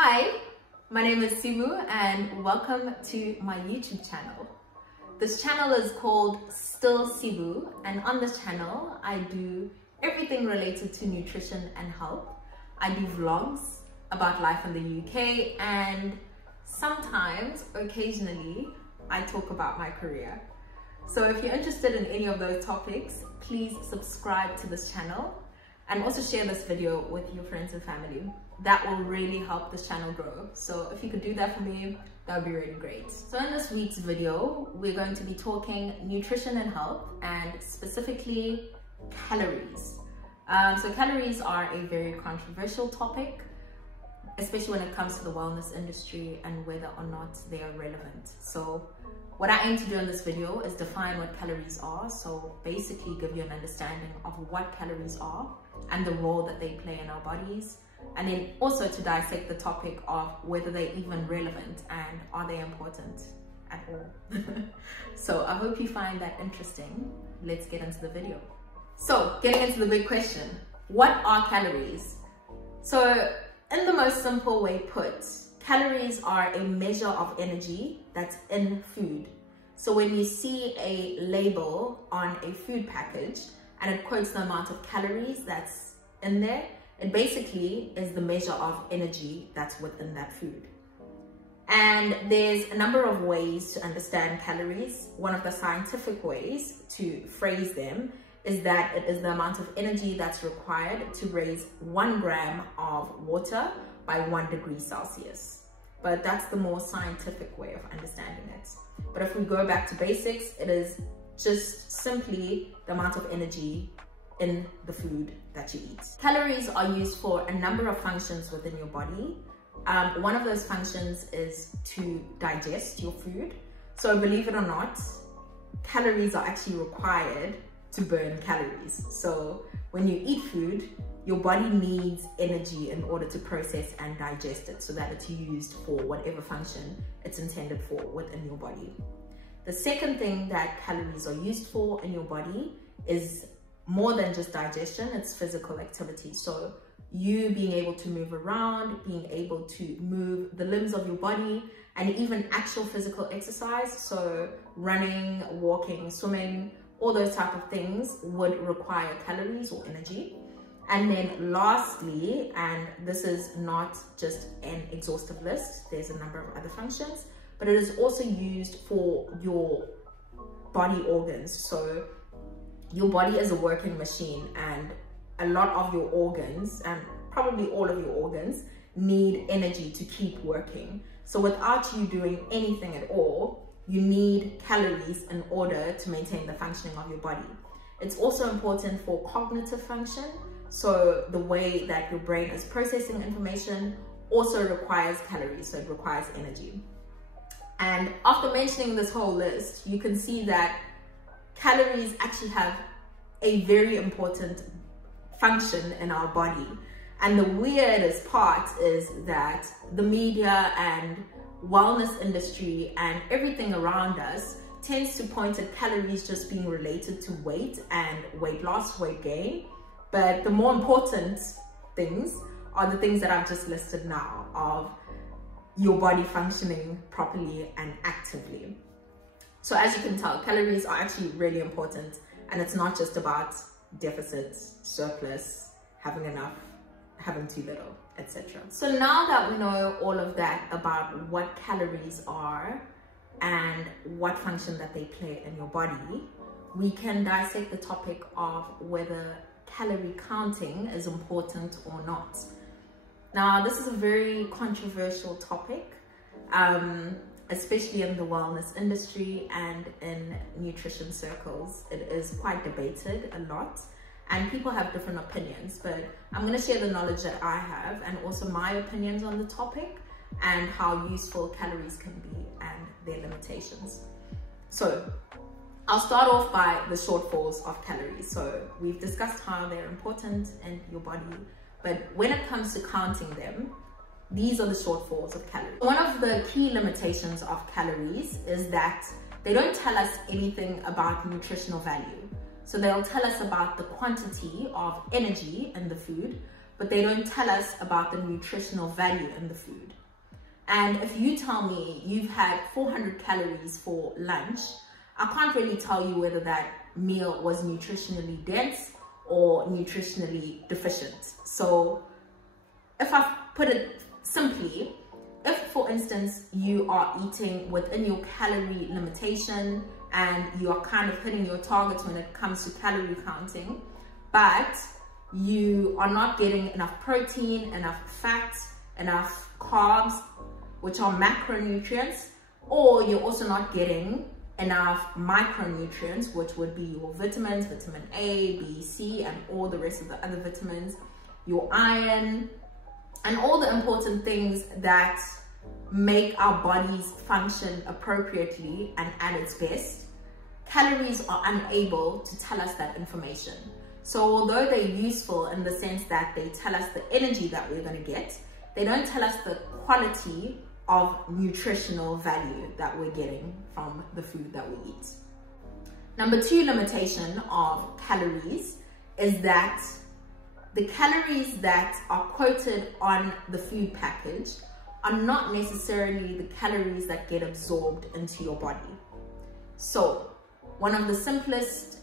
Hi, my name is Simu and welcome to my YouTube channel. This channel is called Still Sibu, and on this channel I do everything related to nutrition and health. I do vlogs about life in the UK, and sometimes, occasionally, I talk about my career. So if you're interested in any of those topics, please subscribe to this channel and also share this video with your friends and family. That will really help this channel grow. So if you could do that for me, that would be really great. So in this week's video, we're going to be talking nutrition and health, and specifically calories. So calories are a very controversial topic, especially when it comes to the wellness industry and whether or not they are relevant. So what I aim to do in this video is define what calories are. So basically give you an understanding of what calories are and the role that they play in our bodies. And then also to dissect the topic of whether they're even relevant and are they important at all. So I hope you find that interesting. Let's get into the video. So getting into the big question, what are calories? So in the most simple way put, calories are a measure of energy that's in food. So when you see a label on a food package and it quotes the amount of calories that's in there, it basically is the measure of energy that's within that food. And there's a number of ways to understand calories. One of the scientific ways to phrase them is that it is the amount of energy that's required to raise 1 gram of water by 1 degree Celsius. But that's the more scientific way of understanding it. But if we go back to basics, it is just simply the amount of energy in the food that you eat. Calories are used for a number of functions within your body. One of those functions is to digest your food. So believe it or not, calories are actually required to burn calories. So when you eat food, your body needs energy in order to process and digest it so that it's used for whatever function it's intended for within your body. The second thing that calories are used for in your body is more than just digestion, it's physical activity. So you being able to move around, being able to move the limbs of your body, and even actual physical exercise. So running, walking, swimming, all those type of things would require calories or energy. And then lastly, and this is not just an exhaustive list, there's a number of other functions, but it is also used for your body organs. So your body is a working machine, and a lot of your organs, and probably all of your organs, need energy to keep working. So without you doing anything at all, you need calories in order to maintain the functioning of your body. It's also important for cognitive function. So the way that your brain is processing information also requires calories, so it requires energy. And after mentioning this whole list, you can see that calories actually have a very important function in our body. And the weirdest part is that the media and wellness industry and everything around us tends to point at calories just being related to weight and weight loss, weight gain. But the more important things are the things that I've just listed now, of your body functioning properly and actively. So as you can tell, calories are actually really important, and it's not just about deficit, surplus, having enough, having too little, etc. So now that we know all of that about what calories are and what function that they play in your body, we can dissect the topic of whether calorie counting is important or not. Now, this is a very controversial topic, especially in the wellness industry and in nutrition circles. It is quite debated a lot, and people have different opinions, but I'm going to share the knowledge that I have and also my opinions on the topic and how useful calories can be and their limitations. So I'll start off by the shortfalls of calories. So we've discussed how they're important in your body, but when it comes to counting them, these are the shortfalls of calories. One of the key limitations of calories is that they don't tell us anything about nutritional value. So they'll tell us about the quantity of energy in the food, but they don't tell us about the nutritional value in the food. And if you tell me you've had 400 calories for lunch, I can't really tell you whether that meal was nutritionally dense or nutritionally deficient. So if I put it simply, if for instance you are eating within your calorie limitation and you are kind of hitting your targets when it comes to calorie counting, but you are not getting enough protein, enough fat, enough carbs, which are macronutrients, or you're also not getting enough micronutrients, which would be your vitamins, vitamin A, B, C, and all the rest of the other vitamins, your iron, and all the important things that make our bodies function appropriately and at its best. Calories are unable to tell us that information. So although they're useful in the sense that they tell us the energy that we're going to get, they don't tell us the quality of nutritional value that we're getting from the food that we eat. Number 2 limitation of calories is that the calories that are quoted on the food package are not necessarily the calories that get absorbed into your body. So one of the simplest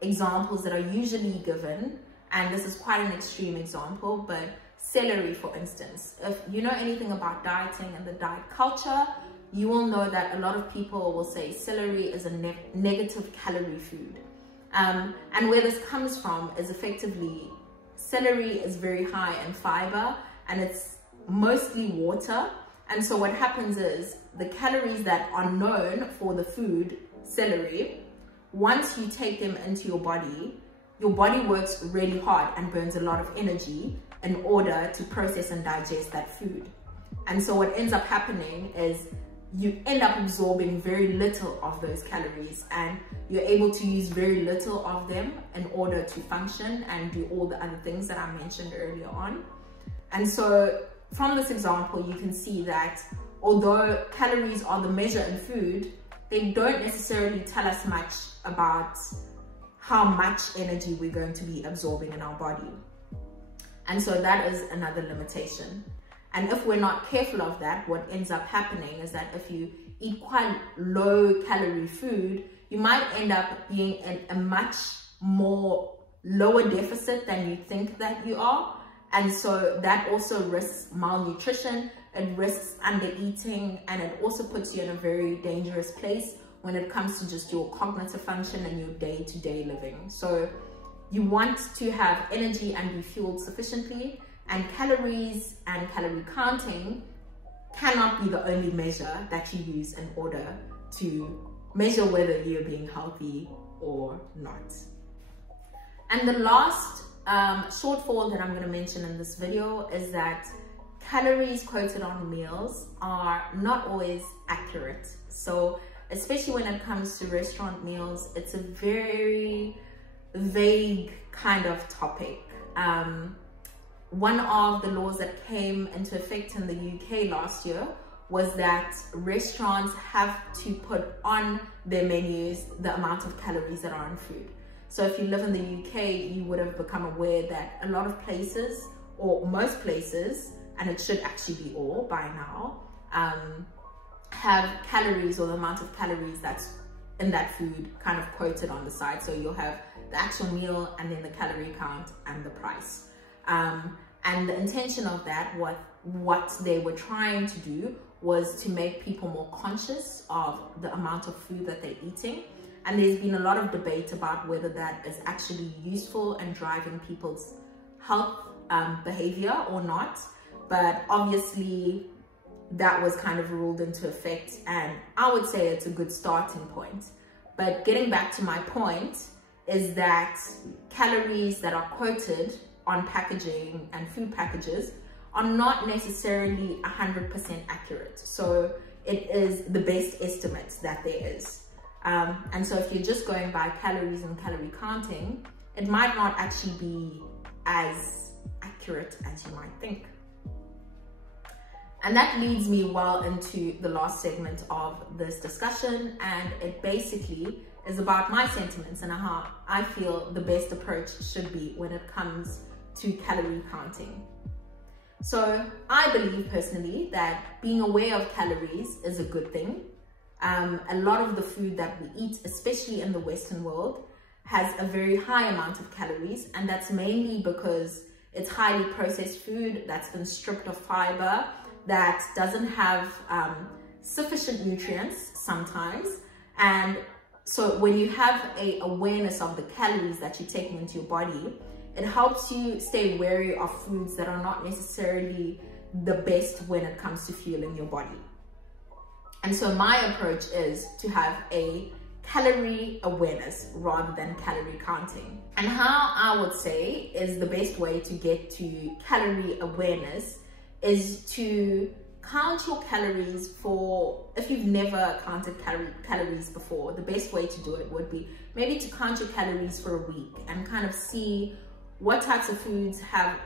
examples that are usually given, and this is quite an extreme example, but celery, for instance. If you know anything about dieting and the diet culture, you will know that a lot of people will say celery is a negative calorie food. And where this comes from is effectively celery is very high in fiber and it's mostly water. And so what happens is the calories that are known for the food celery, once you take them into your body works really hard and burns a lot of energy in order to process and digest that food. And so what ends up happening is you end up absorbing very little of those calories and you're able to use very little of them in order to function and do all the other things that I mentioned earlier on. And so from this example, you can see that although calories are the measure in food, they don't necessarily tell us much about how much energy we're going to be absorbing in our body. And so that is another limitation. And if we're not careful of that, what ends up happening is that if you eat quite low calorie food, you might end up being in a much more lower deficit than you think that you are. And so that also risks malnutrition, it risks undereating, and it also puts you in a very dangerous place when it comes to just your cognitive function and your day-to-day living. So you want to have energy and be fueled sufficiently, and calories and calorie counting cannot be the only measure that you use in order to measure whether you're being healthy or not. And the last shortfall that I'm going to mention in this video is that calories quoted on meals are not always accurate. So especially when it comes to restaurant meals, it's a very vague kind of topic. One of the laws that came into effect in the UK last year was that restaurants have to put on their menus the amount of calories that are in food. So if you live in the UK, you would have become aware that a lot of places, or most places, and it should actually be all by now, have calories or the amount of calories that's in that food kind of quoted on the side. So you'll have the actual meal and then the calorie count and the price. And the intention of that, what they were trying to do was to make people more conscious of the amount of food that they're eating. And there's been a lot of debate about whether that is actually useful and driving people's health behavior or not. But obviously that was kind of ruled into effect, and I would say it's a good starting point. But getting back to my point is that calories that are quoted on packaging and food packages are not necessarily 100% accurate. So it is the best estimate that there is. And so if you're just going by calories and calorie counting, it might not actually be as accurate as you might think. And that leads me well into the last segment of this discussion, and it basically is about my sentiments and how I feel the best approach should be when it comes to calorie counting. So I believe personally that being aware of calories is a good thing. A lot of the food that we eat, especially in the Western world, has a very high amount of calories, and that's mainly because it's highly processed food that's been stripped of fiber, that doesn't have sufficient nutrients sometimes. And so when you have an awareness of the calories that you're taking into your body, it helps you stay wary of foods that are not necessarily the best when it comes to fueling your body. And so my approach is to have a calorie awareness rather than calorie counting. And how I would say is the best way to get to calorie awareness is to count your calories for, if you've never counted calories before, the best way to do it would be maybe to count your calories for a week and kind of see what types of foods have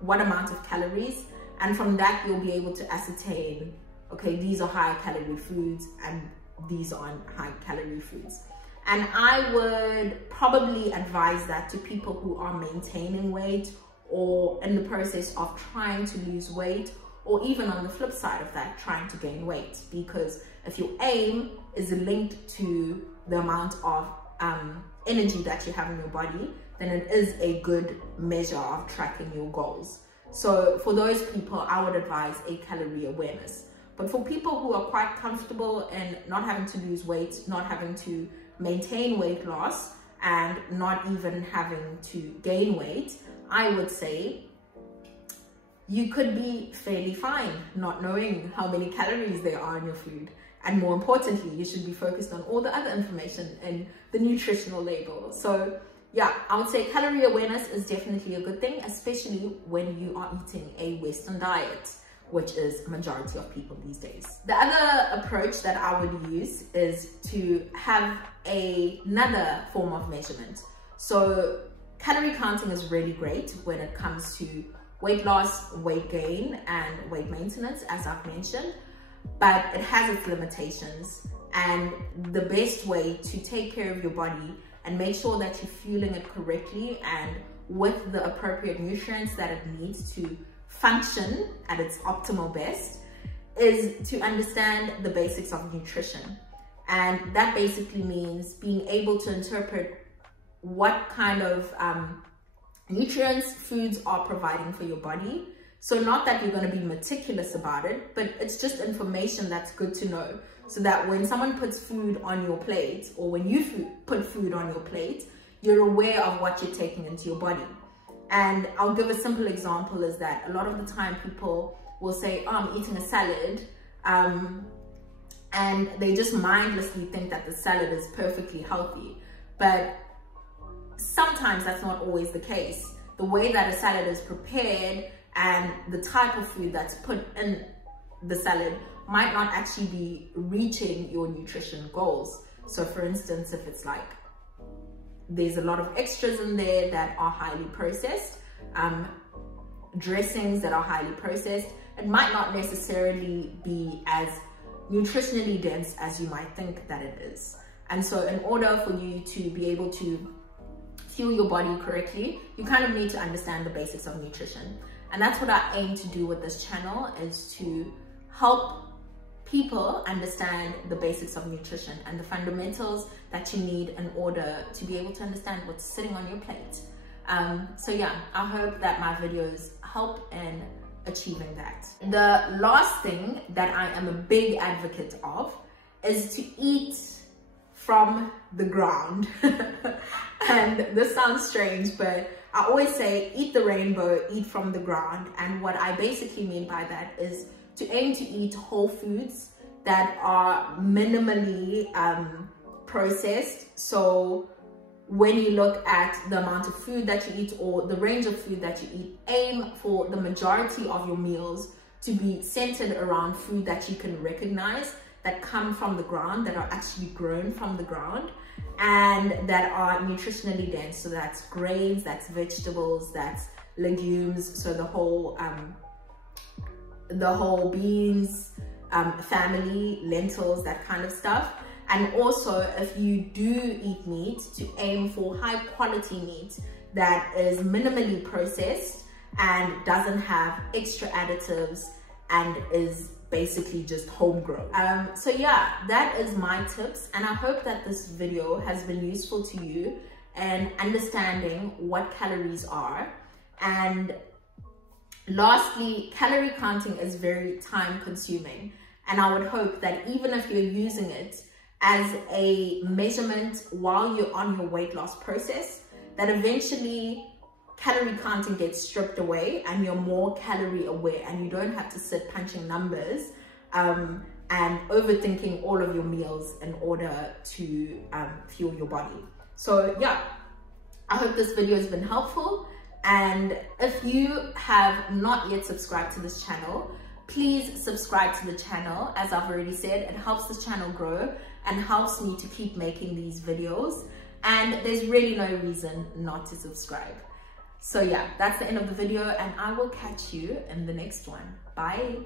what amount of calories, and from that you'll be able to ascertain, okay, these are high calorie foods and these aren't high calorie foods. And I would probably advise that to people who are maintaining weight or in the process of trying to lose weight, or even on the flip side of that, trying to gain weight, because if your aim is linked to the amount of energy that you have in your body, then it is a good measure of tracking your goals. So for those people, I would advise a calorie awareness. But for people who are quite comfortable in not having to lose weight, not having to maintain weight loss, and not even having to gain weight, I would say you could be fairly fine not knowing how many calories there are in your food. And more importantly, you should be focused on all the other information in the nutritional label. So yeah, I would say calorie awareness is definitely a good thing, especially when you are eating a Western diet, which is a majority of people these days. The other approach that I would use is to have another form of measurement. So calorie counting is really great when it comes to weight loss, weight gain, and weight maintenance, as I've mentioned, but it has its limitations. And the best way to take care of your body and make sure that you're fueling it correctly and with the appropriate nutrients that it needs to function at its optimal best is to understand the basics of nutrition. And that basically means being able to interpret what kind of nutrients foods are providing for your body. So not that you're going to be meticulous about it, but it's just information that's good to know, so that when someone puts food on your plate, or when you put food on your plate, you're aware of what you're taking into your body. And I'll give a simple example, is that a lot of the time people will say, oh, I'm eating a salad, and they just mindlessly think that the salad is perfectly healthy. But sometimes that's not always the case. The way that a salad is prepared and the type of food that's put in the salad might not actually be reaching your nutrition goals. So for instance, if it's like there's a lot of extras in there that are highly processed, dressings that are highly processed, it might not necessarily be as nutritionally dense as you might think that it is. And so in order for you to be able to fuel your body correctly, you kind of need to understand the basics of nutrition. And that's what I aim to do with this channel, is to help people understand the basics of nutrition and the fundamentals that you need in order to be able to understand what's sitting on your plate. So yeah, I hope that my videos help in achieving that. The last thing that I am a big advocate of is to eat from the ground. And this sounds strange, but I always say eat the rainbow, eat from the ground. And what I basically mean by that is to aim to eat whole foods that are minimally processed. So when you look at the amount of food that you eat, or the range of food that you eat, aim for the majority of your meals to be centered around food that you can recognize, that come from the ground, that are actually grown from the ground, and that are nutritionally dense. So that's grains, that's vegetables, that's legumes, so the whole beans family, lentils, that kind of stuff. And also, if you do eat meat, to aim for high quality meat that is minimally processed and doesn't have extra additives and is basically just homegrown. So yeah, that is my tips, and I hope that this video has been useful to you in understanding what calories are. And lastly, calorie counting is very time consuming, and I would hope that even if you're using it as a measurement while you're on your weight loss process, that eventually calorie counting gets stripped away and you're more calorie aware, and you don't have to sit punching numbers and overthinking all of your meals in order to fuel your body. So yeah, I hope this video has been helpful, and if you have not yet subscribed to this channel, please subscribe to the channel. As I've already said, it helps this channel grow and helps me to keep making these videos, and there's really no reason not to subscribe. So yeah, that's the end of the video, and I will catch you in the next one. Bye.